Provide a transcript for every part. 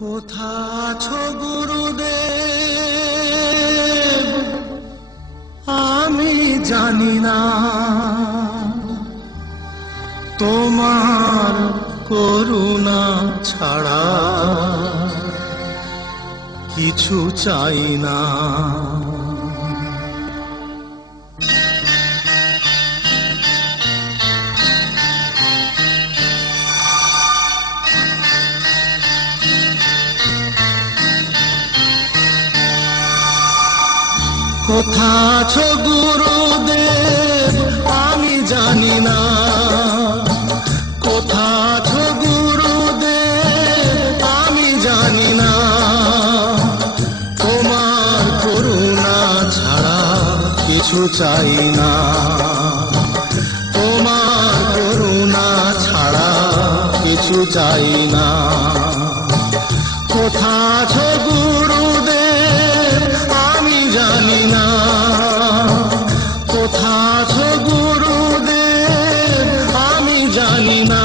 কোথা আছো গুরুদেব আমি জানি না, তোমার করুণা ছাড়া কিছু চাই না। কোথা আছো গুরুদেব আমি জানি না, কোথা আছো গুরুদেব আমি জানি না, তোমার করুণা ছাড়া কিছু চাই না, তোমার করুণা ছাড়া কিছু চাই না। কোথা আছো গুরুদেব আমি জানি না, কোথা আছো গুরুদেব আমি জানি না।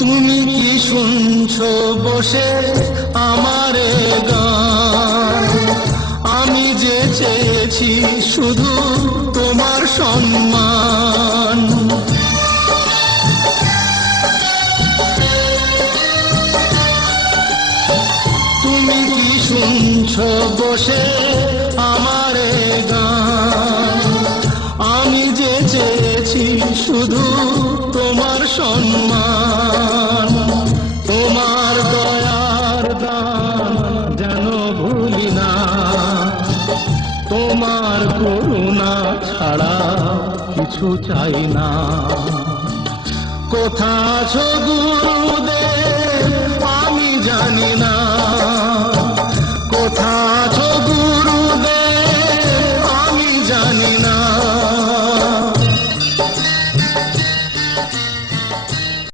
তুমি কি শুনছো বসে আমারে গান, আমি যে চেয়েছি শুধু তোমার সম্মান। তুমি কি শুনছো বসে আমারে গান, আমি যে চেয়েছি শুধু তোমার সম্মান। তোমার দয়ার দান যেন ভুলি না, তোমার করুণা ছাড়া কিছু চাই না। কোথা আছো গুরুদেব আমি জানি না,